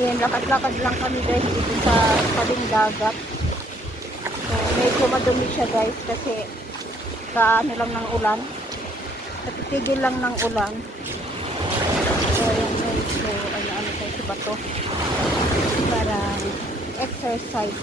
Ayan, lakad-lakad lang kami guys dito sa tabing dagat. So, medyo madumi siya guys kasi kaano lang ng ulan. Natitigil lang ng ulan. So, ayan guys. So, ano tayo sa bato. Parang exercise.